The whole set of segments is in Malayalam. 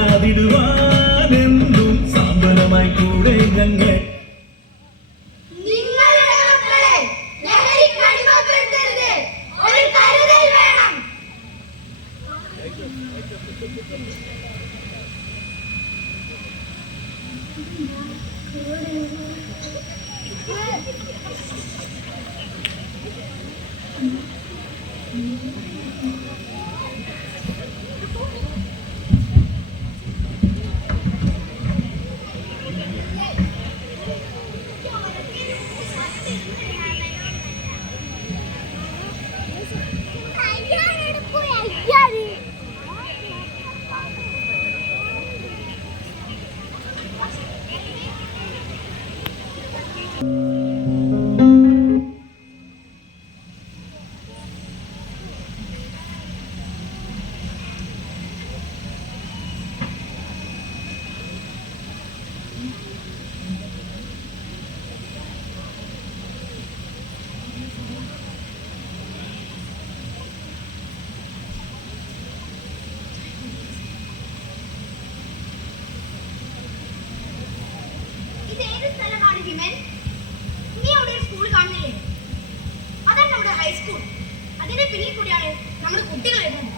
തളരാതിടുവാനെന്നും സാമ്പലമായി കൂടെ ഞങ്ങൾ. നീ അവിടെ ഒരു സ്കൂൾ കാണുന്നില്ലേ? അതാണ് നമ്മുടെ ഹൈസ്കൂൾ. അതിന്റെ പിന്നിൽ കൂടിയാണ് നമ്മുടെ കുട്ടികൾ വരുന്നത്.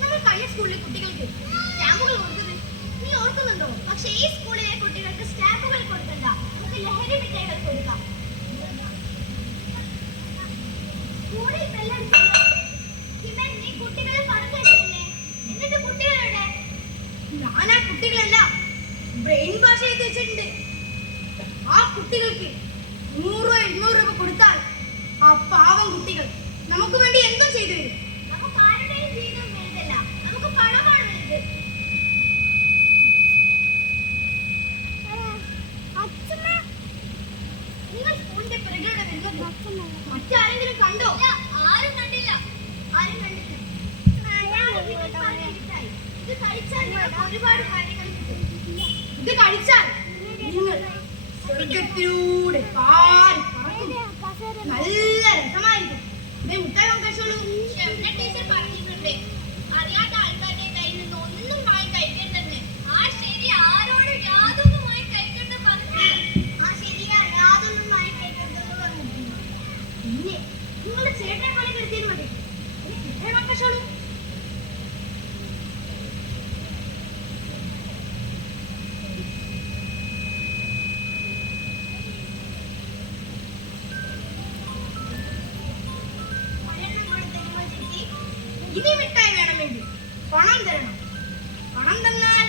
നമ്മൾ കഴിഞ്ഞ സ്കൂളിലെ കുട്ടികൾക്ക് സ്റ്റാമ്പുകൾ കൊടുത്തത് നീ ഓർക്കുന്നുണ്ടോ? പക്ഷെ ഈ സ്കൂളിലെ കുട്ടികൾക്ക് സ്റ്റാമ്പുകൾ കൊടുക്കണ്ട, നമുക്ക് ലഹരി മിഠായികൾ കൊടുക്കാം. ഞാനാ കുട്ടികളെല്ലാം ബ്രെയിൻ വാഷ് ചെയ്ത് വെച്ചിട്ടുണ്ട്. ആ കുട്ടികൾക്ക് 100-200 രൂപ കൊടുത്താൽ ആ പാവം കുട്ടികൾ നമുക്ക് വേണ്ടി എന്തും ചെയ്തു തരും. നമുക്ക് ആരുടെയും ജീവിതം വലുതല്ല, നമുക്ക് പണമാണ് വലുത്. നിങ്ങൾ സ്കൂളിന്റെ പിറകിലൂടെ വരുന്നത് മറ്റാരെങ്കിലും കണ്ടോ? ആരും കണ്ടില്ല. ഇത് കഴിച്ചാൽ ഒരുപാട് കാര്യങ്ങൾ കിട്ടും. ഇത് കഴിച്ചാൽ നിങ്ങൾ സ്വർഗത്തിലൂടെ നല്ല രസമായിരിക്കും. മുട്ടായി കഴിച്ചോളൂ. ടീച്ചർ പറഞ്ഞിട്ടുണ്ട് അറിയാത്ത ആൾക്കാരുടെ കയ്യിൽ നിന്ന് ഒന്നും വാങ്ങി കഴിക്കരുതെന്ന്. ആ ശരി, ആരോട് യാതൊന്നും വാങ്ങി കഴിക്കരുത് പറഞ്ഞു. ആ ശരിയാ, യാതൊന്നും വാങ്ങി കഴിക്കരുതെന്ന് പറഞ്ഞു. പിന്നെ നിങ്ങളുടെ ചേട്ടനെ പോലെ കരുതിയാൽ മതി. മുട്ടായി കഴിച്ചോളൂ. ഇനി മിഠായി വേണമെങ്കിൽ പണം തരണം. പണം തന്നാൽ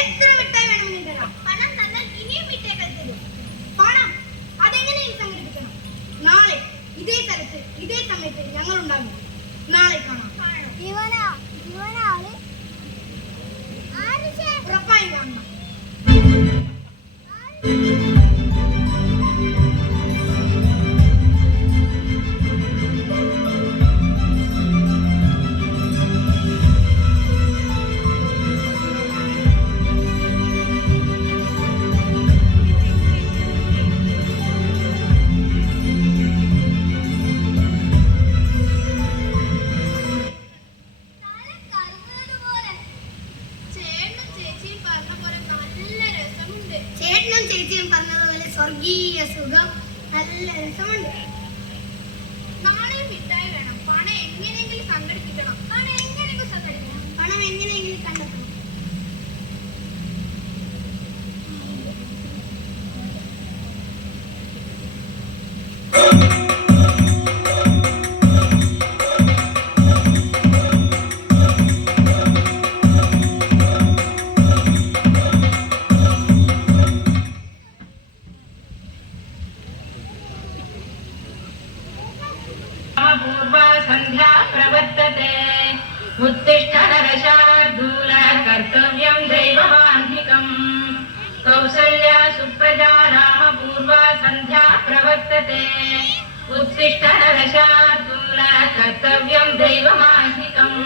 എത്ര മിഠായി വേണമെങ്കിലും തരാം. പണം തന്നാൽ ഇനിയും മിഠായികൾ തരും. പണം അതെങ്ങനെയും സംഘടിപ്പിക്കണം. നാളെ ഇതേ സ്ഥലത്ത് ഇതേ സമയത്ത് ഞങ്ങൾ ഉണ്ടാകും. നാളെ കാണാം. ഉറപ്പായും കാണണം. ചേട്ടനും ചേച്ചിയും പറഞ്ഞതുപോലെ സ്വർഗീയ സുഖം, നല്ല രസമുണ്ട്. നാളെ മിഠായി വേണം. പണം എങ്ങനെയെങ്കിലും സംഘടിപ്പിക്കണം. പണം എങ്ങനെയെങ്കിലും കണ്ടെത്തണം. संध्या प्रवर्तते उत्तिष्ठ नरशार्दूल कर्तव्यं दैवमान्धिकम् कौसल्या सुप्रजा रामपूर्वा संध्या प्रवर्तते उत्तिष्ठ नरशार्दूल कर्तव्यं दैवमान्धिकम्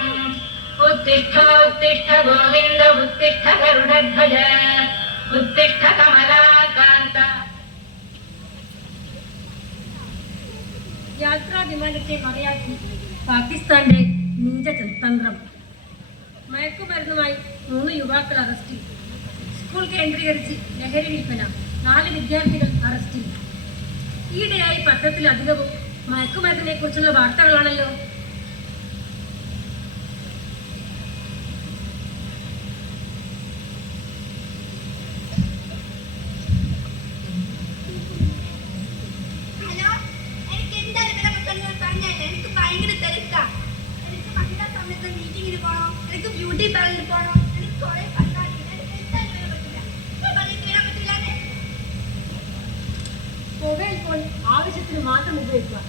उत्तिष्ठ उत्तिष्ठ गोविन्द उत्तिष्ठ गरुडध्वज उत्तिष्ठ कमलाकान्त. യാത്രാ വിമാനത്തെ മറയാക്കി പാകിസ്ഥാന്റെ നീച തന്ത്രം. മയക്കുമരുന്നുമായി 3 യുവാക്കൾ അറസ്റ്റിൽ. സ്കൂൾ കേന്ദ്രീകരിച്ച് ലഹരി വിൽപ്പന, 4 വിദ്യാർത്ഥികൾ അറസ്റ്റിൽ. ഈയിടെയായി പത്രത്തിലധികവും മയക്കുമരുന്നിനെ കുറിച്ചുള്ള വാർത്തകളാണല്ലോ. മൊബൈൽ ഫോൺ ആവശ്യത്തിന് മാത്രം ഉപയോഗിക്കുക.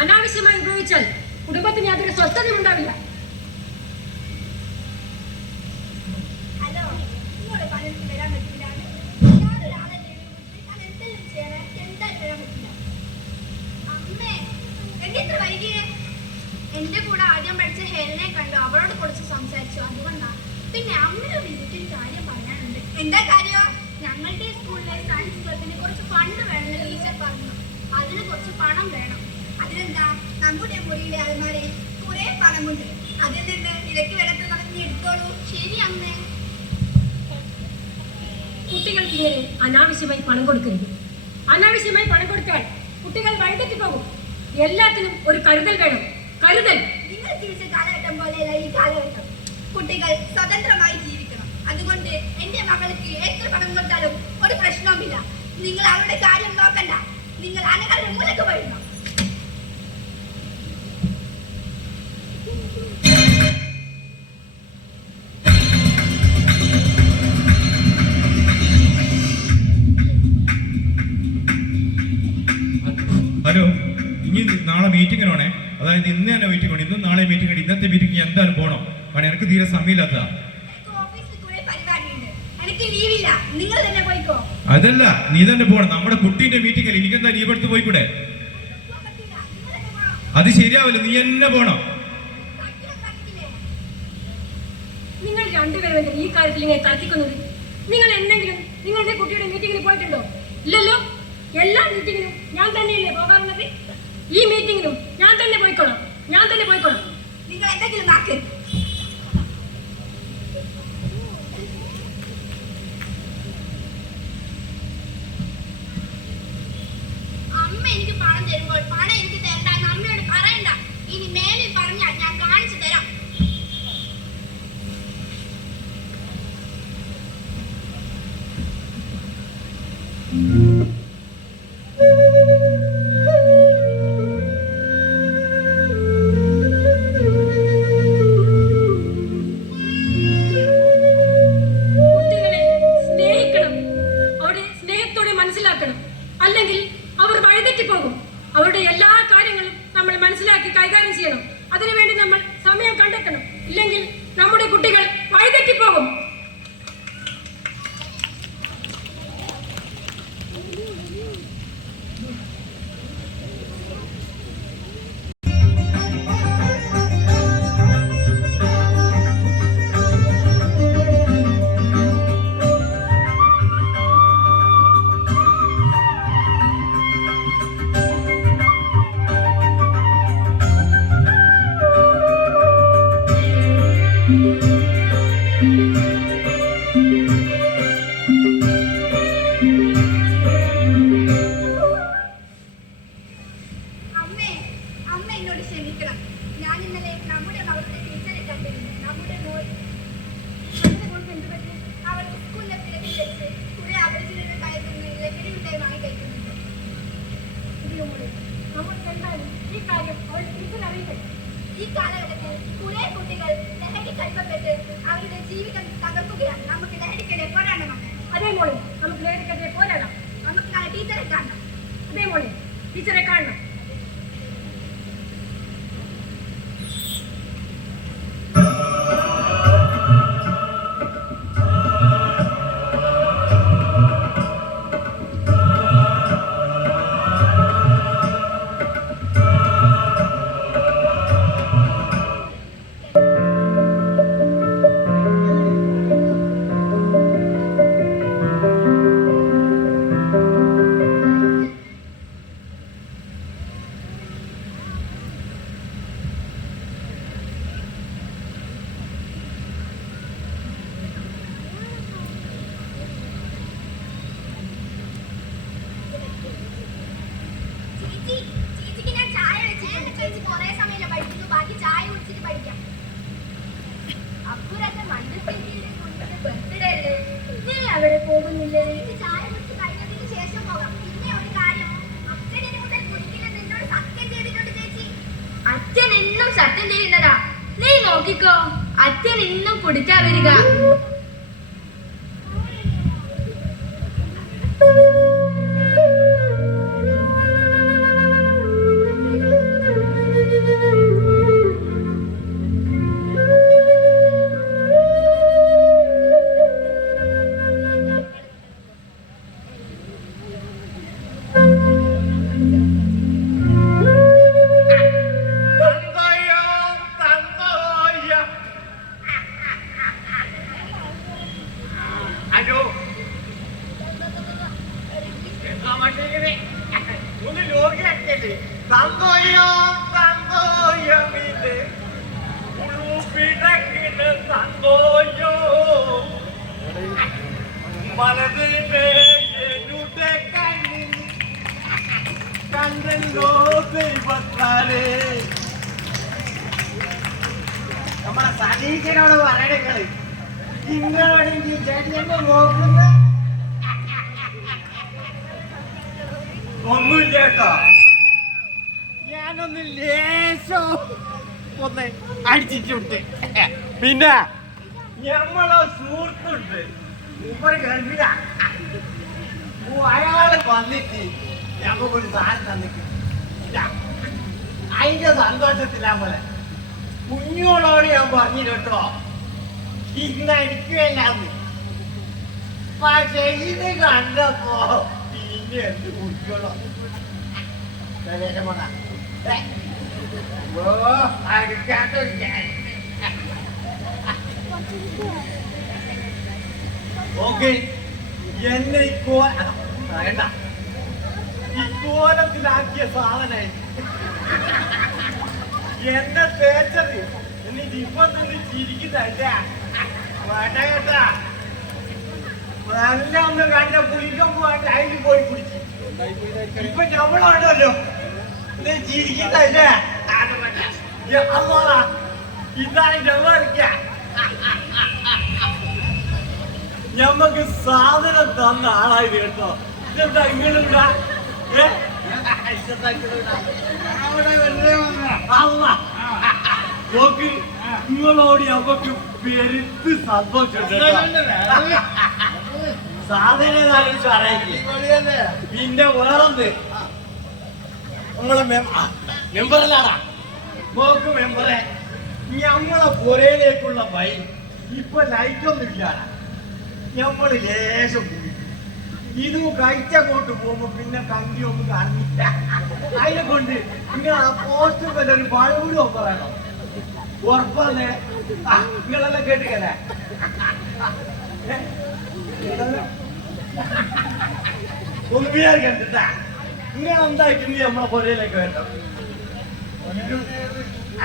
അനാവശ്യമായി ഉപയോഗിച്ചാൽ കുടുംബത്തിന് യാതൊരു സ്വസ്ഥതയും ഉണ്ടാവില്ല. എന്റെ കൂടെ ആദ്യം പഠിച്ച ഹെലനെ കണ്ടു, അവളോട് കുറച്ച് സംസാരിച്ചു, അതുകൊണ്ടാ. പിന്നെ അമ്മയോട് എനിക്കൊരു കാര്യം പറയാനുണ്ട്. എന്താ കാര്യം? ഞങ്ങളുടെ സ്കൂളിലെ സയൻസ് ക്ലബിന് കുറച്ച് ഫണ്ട് വേണമെന്ന് ടീച്ചർ പറഞ്ഞു. അതിന് കുറച്ച് പണം വേണം. അതിനെന്താ, നമ്മുടെ മുറിയിലെ അലമാരയിൽ കുറെ പണമുണ്ട്. അതിൽ നിന്ന് ഇടയ്ക്ക് വേണത്തിൽ പറഞ്ഞ് എടുത്തോളൂ. ശരി അമ്മേ. കുട്ടികൾക്ക് ഇങ്ങനെ അനാവശ്യമായി പണം കൊടുക്കരുത്. അനാവശ്യമായി പണം കൊടുത്താൽ കുട്ടികൾ വഴിതെറ്റി പോകും. എല്ലാത്തിനും ഒരു കരുതൽ വേണം. കരുതൽ. നിങ്ങൾ ജീവിച്ച കാലഘട്ടം പോലെയല്ല ഈ കാലഘട്ടം. കുട്ടികൾ സ്വതന്ത്രമായി ജീവിക്കണം. അതുകൊണ്ട് എന്റെ മകൾക്ക് എത്ര പണം കൊടുത്താലും ഒരു പ്രശ്നവുമില്ല. നിങ്ങൾ അവരുടെ കാര്യം നോക്കണ്ട. നിങ്ങൾ അനകളുടെ മൂലക്ക് വരുന്നു. ഹലോ, ഇനി നാളെ മീറ്റിങ്ങിനാണേ. അതായത് ഇന്ന് തന്നെ മീറ്റിംഗ് ഉണ്ട്. ഇന്നും നാളെ മീറ്റിംഗ് ഉണ്ട്. ഇന്നത്തെ മീറ്റിംഗ് എന്തായാലും പോകണം. കാരണം എനിക്ക് തീരെ സമയമില്ലാത്തതാ. നിങ്ങൾ തന്നെ പോയിക്കോ. അതല്ല, നീ തന്നെ പോകണം. നമ്മുടെ കുട്ടീന്റെ മീറ്റിംഗ് അല്ലേ, എനിക്കെന്താ ലീവ് എടുത്ത് പോയിക്കൂടെ? അത് ശരിയാവില്ല, നീ തന്നെ പോണം. നിങ്ങൾ രണ്ടുപേരും ഈ കാര്യത്തിൽ ഇങ്ങനെ തർക്കിക്കുന്നത്? നിങ്ങൾ എന്തെങ്കിലും നിങ്ങളുടെ കുട്ടിയുടെ മീറ്റിങ്ങിന് പോയിട്ടുണ്ടോ? ഇല്ലല്ലോ. എല്ലാ മീറ്റിങ്ങിനും ഞാൻ തന്നെയല്ലേ പോകാറുള്ളത്. ഈ മീറ്റിങ്ങിനും ഞാൻ തന്നെ പോയിക്കോളാം. നിങ്ങൾ എന്തെങ്കിലും നാക്ക്. അമ്മ എനിക്ക് പണം തരുമ്പോൾ പണം എനിക്ക് തരണ്ട എന്ന് അമ്മയോട് പറയണ്ട. ഇനി മേലിൽ പറഞ്ഞാൽ ഞാൻ കാണിച്ചു തരാം. കുട്ടികളെ സ്നേഹിക്കണം. അവരെ സ്നേഹത്തോടെ മനസ്സിലാക്കണം. അല്ലെങ്കിൽ അവർ വഴിതെറ്റി പോകും. അവരുടെ എല്ലാ കാര്യങ്ങളും നമ്മൾ മനസ്സിലാക്കി കൈകാര്യം ചെയ്യണം. അതിനുവേണ്ടി നമ്മൾ സമയം കണ്ടെത്തണം. ഇല്ലെങ്കിൽ നമ്മുടെ കുട്ടികൾ വഴിതെറ്റി പോകും. അമ്മ എന്നോട് ക്ഷമിക്കണം. ഞാൻ ഇന്നലെ നമ്മുടെ മകളുടെ ടീച്ചറെ കണ്ടിരുന്നു. നമ്മുടെ മോൾ എന്ത് പറ്റി? അവൾ സ്കൂളിലെ തിരക്കിൽ വെച്ച് കുറെ അപരിചിതരുടെ കയ്യിൽ നിന്ന് ലഹരി മിഠായി വാങ്ങി കഴിക്കുന്നുണ്ട്. നമുക്ക് എന്തായാലും ഈ കാര്യം അവൾ ടീച്ചർ അറിയിക്കണം. ഈ കാലഘട്ടത്തിൽ കുറെ കുട്ടികൾ ലഹരി കൽപ്പപ്പെട്ട് അവരുടെ ജീവിതം തകർക്കുകയാണ്. നമുക്ക് ലഹരിക്കെതിരെ പോരാടണം. അതേ മോളെ, നമുക്ക് ലഹരിക്കെതിരെ പോരാടാം. നമുക്ക് നാളെ ടീച്ചറെ കാണണം. അതേ മോളെ, ടീച്ചറെ കാണണം. ചേച്ചി ചായ കുടിച്ച് കഴിഞ്ഞതിന് ശേഷം പോകാം. പിന്നെ ഒരു കാര്യം, അച്ഛൻ ഇനി മുതൽ കുടിക്കില്ലെന്ന് എന്നോട് സത്യം ചെയ്തിട്ടുണ്ട് ചേച്ചി. അച്ഛൻ എന്നും സത്യം ചെയ്യുന്നതാ. നീ നോക്കിക്കോ, അച്ഛൻ ഇന്നും കുടിച്ചാ വരിക. നമ്മളെ സതീശനോട് പറയണങ്ങള് ഇന്നാണെങ്കിൽ ചേട്ടിയമ്മ നോക്കുന്ന ഒന്നുമില്ല കേട്ടോ. ഞാനൊന്ന് ലേശം ഒന്ന് അടിച്ചിട്ടുണ്ട്. പിന്നെ ഞമ്മളെ സുഹൃത്തുണ്ട്, മൂപ്പര് ഗൾഫിലാ. അയാള് വന്നിട്ട് ഞമ്മക്കൊരു സാധനം തന്നിട്ട് അതിന്റെ സന്തോഷത്തിലാ പോലെ കുഞ്ഞോളോട് ഞാൻ പറഞ്ഞു കേട്ടോ, ഇന്ന് അടിക്കുകയല്ലാന്ന്. പക്ഷെ ഇത് കണ്ടപ്പോ പിന്നെ എന്ത് കുടിക്കോളോ ഓക്കെ. എന്നെ വേണ്ട ഇക്കോലത്തിലാക്കിയ സാധനായി എന്നെ തേച്ചത് എന്നിട്ട് ഇപ്പൊ നിന്ന് ചിരിക്കുന്നല്ല. വേണ്ട കേട്ടാ, നല്ല ഒന്ന് കണ്ട പുളിക്കം പോയിട്ട് അതിൽ പോയി കുടിച്ചു. ഇപ്പൊ നമ്മളാണല്ലോ ചിരിക്കുന്നല്ലേ. ഇതാണ് ഞമ്മ ഞമ്മക്ക് സാധനം തന്ന ആളായത് കേട്ടോ. ഇതെന്താ ഇങ്ങനെടാ നോക്ക്, നിങ്ങളോട് ഞമ്മക്ക് പെരുത്ത് സന്തോഷമുണ്ട്. സാധനം പിന്നെ വേറെന്ത് നമ്മളെ മെമ്പറിലാടാ നോക്ക് മെമ്പറെ, ഞമ്മളെ പുരയിലേക്കുള്ള വഴി ഇപ്പൊ ലൈറ്റൊന്നും ഇല്ലാടാ. ഞമ്മള് ലേശം കൂടി ഇതും കഴിച്ചങ്ങോട്ട് പോകുമ്പോ പിന്നെ കണ്ടി ഒന്നും കാണില്ല. അതിനെ കൊണ്ട് നിങ്ങൾ ആ പോസ്റ്റ് ഒരു ബൾബൂടും പറയണം. ഉറപ്പല്ലേ? നിങ്ങളെല്ലാം കേട്ടിക്കല്ലേ? ഒന്ന് വിചാരിക്കണ്ടാ, നിങ്ങൾ എന്തായിട്ട് നമ്മളെ പുരയിലേക്ക് വേണ്ട.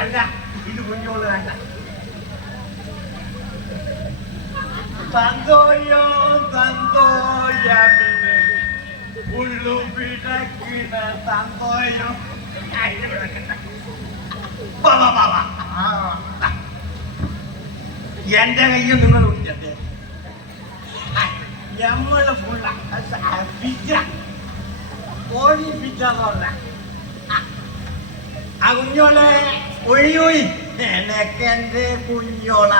അല്ല, ഇത് കുഞ്ഞോള് വേണ്ട. തന്തോയോ തന്തോയമിത് ഉള്ളു പിടക്കിന തന്തോയോ. എന്റെ കയ്യിൽ നിങ്ങൾ കുടിച്ചേ നമ്മള് ഫുള്ള പിച്ച കോഴി പിച്ചെന്ന് പറഞ്ഞ ആ കുഞ്ഞോളെ ഒഴിയൊഴി എനക്കെന്റെ കുഞ്ഞോള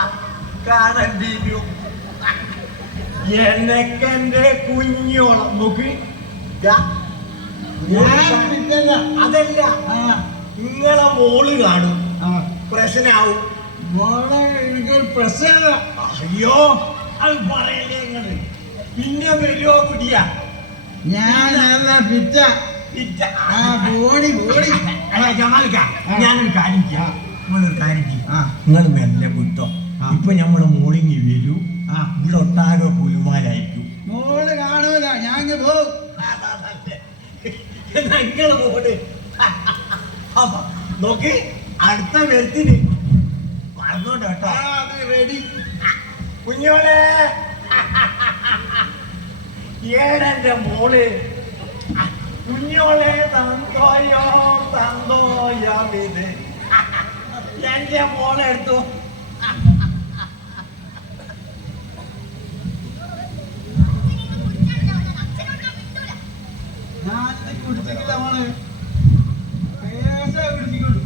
കാണണ്ടിരും. എനക്കെന്റെ കുഞ്ഞോളം നോക്ക്. അതല്ല, നിങ്ങളെ മോള് കാണും, പ്രശ്നാവും. മോളെ എനിക്കൊരു പ്രശ്ന. അയ്യോ, അത് പറയല്ലേ നിങ്ങള്. പിന്നെ വരുമോ കുടിയ? ഞാനല്ല പിറ്റ പിറ്റ ബോഡി ബോഡി. ഞാനൊരു കാര്യം ചെയ്യാം, നിങ്ങളൊരു കാര്യം ചെയ്യാം. നിങ്ങൾ മെല്ലെ വിട്ടോ. ഇപ്പൊ ഞമ്മള് മോളിങ്ങി വരൂ, ഇവിടെ ഒട്ടാകെ പുലുമാലായിരിക്കും. മോള് കാണൂല, ഞാൻ പോകും. നിങ്ങള് മോള് നോക്കി അടുത്ത വരുത്തിന് പറഞ്ഞോണ്ട് കേട്ടോ. റെഡി കുഞ്ഞോളെ, ഏടെന്റെ മോള് കുഞ്ഞോളെ തന്തോയോ തന്തോയാമിത് എന്റെ മോളെ എടുത്തു. മോളെ പിടിച്ചിക്കൊള്ളു.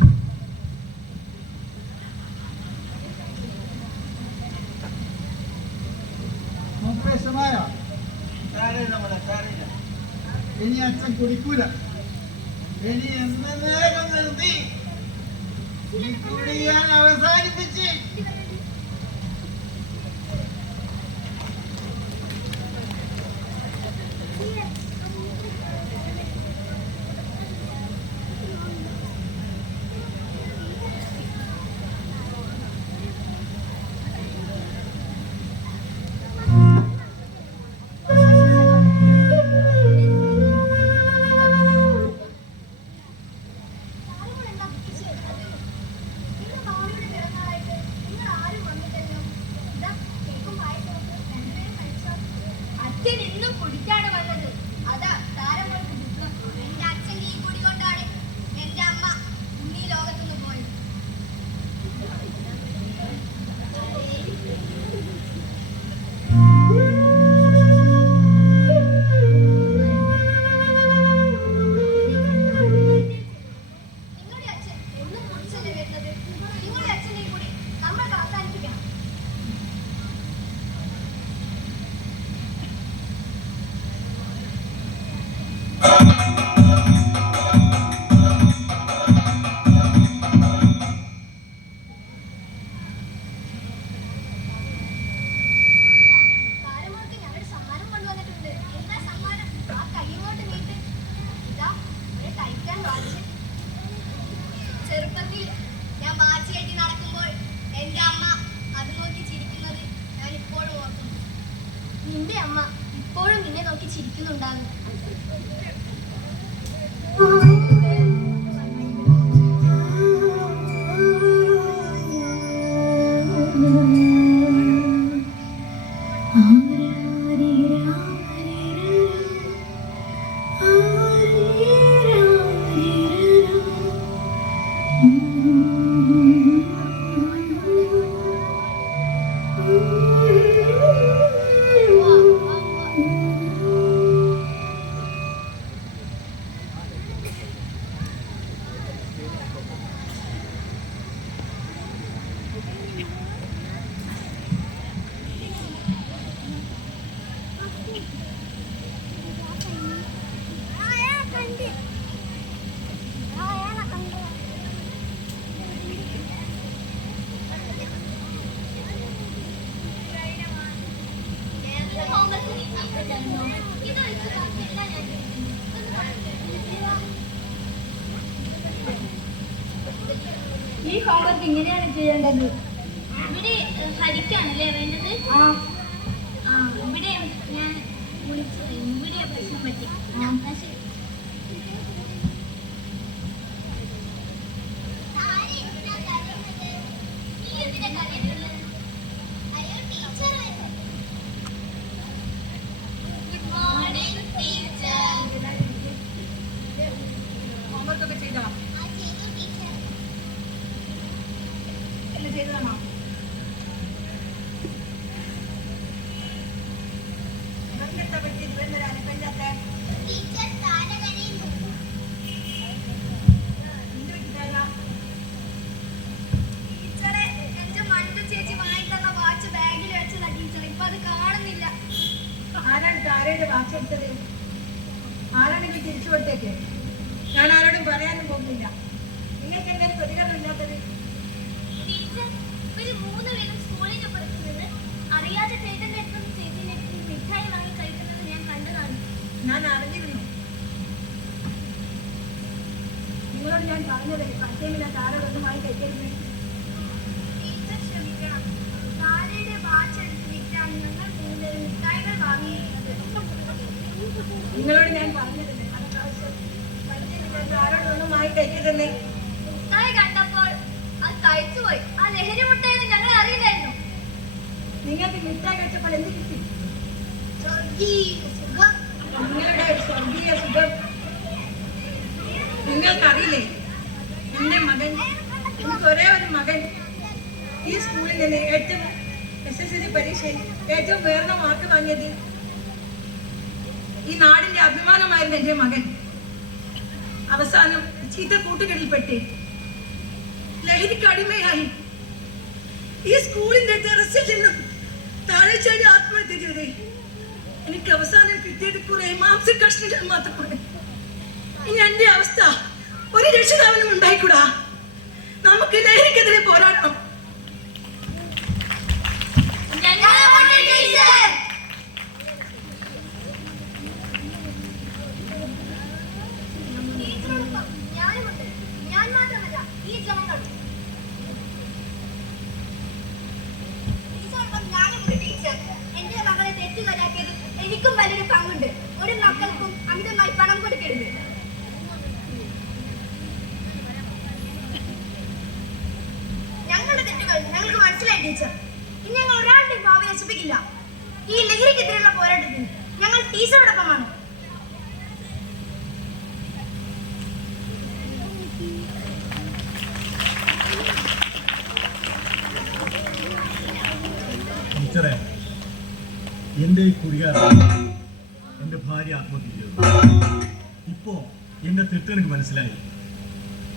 നമുക്ക് വിഷമായ സാരമില്ല മോളെ, സാരമില്ല. ഇനി അച്ഛൻ കുടിക്കൂല. ഇനി എന്നേകം നിർത്തി ഈ കുടി ഞാൻ അവസാനിപ്പിച്ച്. അച്ഛൻ എന്നും കുടിക്കാണ് വന്നത്. അതാ താരങ്ങൾക്ക് ദുഃഖം. എന്റെ അച്ഛൻ ഈ കുടി കൊണ്ടാണ് എന്റെ അമ്മ ഈ ലോകത്തുനിന്ന് പോയത്. നിങ്ങളുടെ അച്ഛൻ എന്നും കുടിച്ചല്ലേ വരുന്നത്. നിങ്ങളുടെ അച്ഛൻ ഈ കുടി നമ്മൾ അവസാനിപ്പിക്കണം. താരങ്ങൾക്ക് ഞങ്ങൾ സമ്മാനം കൊണ്ടുവന്നിട്ടുണ്ട്. എന്താ സമ്മാനം? ആ കൈയിങ്ങോട്ട് നീട്ട്. ഇതാ ഒരു ടൈറ്റാൻ വാച്ച്. ചെറുപ്പത്തിൽ ഞാൻ വാച്ച് കെട്ടി നടക്കുമ്പോൾ എന്റെ അമ്മ അത് നോക്കി ചിരിക്കുന്നത് ഞാൻ ഇപ്പോഴും ഓർക്കുന്നു. നിന്റെ അമ്മ ഇപ്പോഴും നിന്നെ നോക്കി ചിരിക്കുന്നുണ്ടാകും. ഈ ഹോംവർക്ക് ഇങ്ങനെയാണ് ചെയ്യേണ്ടത്. ഇവിടെ ഹരിക്കാണല്ലേ വേണ്ടത്? ആ ഇവിടെ ഞാൻ ഇവിടെ പ്രശ്നം പറ്റി. ശരി. ഹോംവർക്കൊക്കെ ചെയ്തോ? എല്ലാം ചെയ്തതാണോ? എന്താ പറ്റിയത്? എന്നൊരു അനുഭവമില്ലാത്ത ടീച്ചറെ എന്റെ മഞ്ജു ചേച്ചി വാങ്ങിത്തന്ന വാച്ച് ബാഗിൽ വെച്ചതാ ടീച്ചർ. ഇപ്പൊ അത് കാണുന്നില്ല. ആരാണ് താരയുടെ വാച്ച് എടുത്തത്? ആരാണെങ്കിൽ തിരിച്ചു കൊടുത്തേക്ക്. ഞാൻ ആരോടും പറയാനും പോകുന്നില്ല. നിങ്ങൾക്ക് എങ്ങനെ പ്രതികരണം ഇല്ലാത്തത്? ടീച്ചർ ഒരു 3 പേരും സ്കൂളിന് പുറത്തു നിന്ന് അറിയാതെ ചേട്ടന്റെ അടുത്തും ചേച്ചിന്റെ അടുത്തും മിഠായി വാങ്ങി കഴിക്കുന്നത് ഞാൻ കണ്ടതാണ്. ഞാൻ അറിഞ്ഞിരുന്നു. നിങ്ങളോട് ഞാൻ പറഞ്ഞതല്ലേ പച്ചയില്ല താരൊന്നും വാങ്ങി കഴിക്കരുത്. ടീച്ചർ ക്ഷമിക്കണം. താരയുടെ വാച്ച് എടുത്ത് വിറ്റാണ് ഞങ്ങൾ 3 പേരും മിഠായികൾ വാങ്ങിയിരുന്നത്. നിങ്ങളോട് ഞാൻ പറഞ്ഞതല്ലേ പല പ്രാവശ്യം പച്ചയില്ല താരൊന്നും വാങ്ങി കഴിക്കരുതല്ലേ. മിഠായി കണ്ടപ്പോൾ അത് കഴിച്ചുപോയി. ആ ലഹരി മുട്ടായെന്ന് ഞങ്ങൾ അറിയില്ലായിരുന്നു. നിങ്ങൾക്ക് മിഠായി കഴിച്ചപ്പോൾ എന്ത് കിട്ടി? സുഖം. നിങ്ങളുടെ സ്വർഗീയ സുഖം നിങ്ങൾക്കറിയില്ലേ? എൻ്റെ മകൻ, എനിക്ക് ഒരേ ഒരു മകൻ ഈ സ്കൂളിൽ നിന്ന് ഏറ്റവും SSLC പരീക്ഷയിൽ ഏറ്റവും ഉയർന്ന മാർക്ക് വാങ്ങിയത്. ഈ നാടിന്റെ അഭിമാനമായിരുന്നു എൻ്റെ മകൻ. അവസാനം ചീത്ത കൂട്ടുകെട്ടിൽപ്പെട്ട് ലഹരിക്ക് അടിമയായി ഈ സ്കൂളിന്റെ ടെറസിൽ നിന്നും താഴെ ചാടി ആത്മഹത്യ ചെയ്തേ. എനിക്ക് അവസാനം കിട്ടിയത് കുറെ മാംസ കഷ്ണങ്ങൾ മാത്രമാണ്. ഇനി എന്റെ അവസ്ഥ ഒരു രക്ഷിതാവിനും ഉണ്ടായിക്കൂടാ. നമുക്ക് ലഹരിക്കെതിരെ പോരാടാം. ടീച്ചറോടൊപ്പം ഞാനുമുണ്ട്. ഞാൻ മാത്രമല്ല, ഈ ജനങ്ങളും. ടീച്ചറോടൊപ്പം ഞാനുമുണ്ട് ടീച്ചർ. എന്റെ മകളെ തെറ്റുകാരാക്കിയത് എനിക്കും വലിയൊരു പങ്കുണ്ട്. ഒരു മക്കൾക്കും അമിതമായി പണം കൊടുക്കരുത്. ഞങ്ങളുടെ തെറ്റുകൾ ഞങ്ങൾക്ക് മനസ്സിലായി ടീച്ചർ. ഇനി ഞങ്ങൾ ഒരാളുടെയും ഭാവി നശിപ്പിക്കില്ല. ഈ ലഹരിക്കെതിരെയുള്ള പോരാട്ടത്തിൽ ഞങ്ങൾ ടീച്ചറോടൊപ്പമാണ്. ടീച്ചറെ, എൻ്റെ ഈ കുടികാരൻ എൻ്റെ ഭാര്യ ആത്മഹത്യ ചെയ്തു. ഇപ്പോൾ എൻ്റെ തെറ്റ് എനിക്ക് മനസ്സിലായി.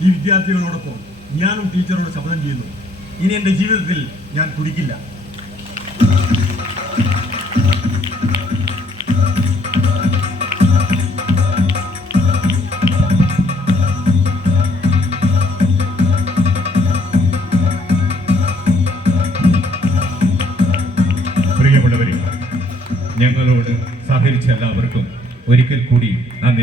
ഈ വിദ്യാർത്ഥികളോടൊപ്പം ഞാനും ടീച്ചറോട് ശപഥം ചെയ്യുന്നു, ഇനി എൻ്റെ ജീവിതത്തിൽ ഞാൻ കുടിക്കില്ല. പ്രിയമുള്ളവരെ, ഞങ്ങളോട് സഹകരിച്ച എല്ലാവർക്കും ഒരിക്കൽ കൂടി നന്ദി.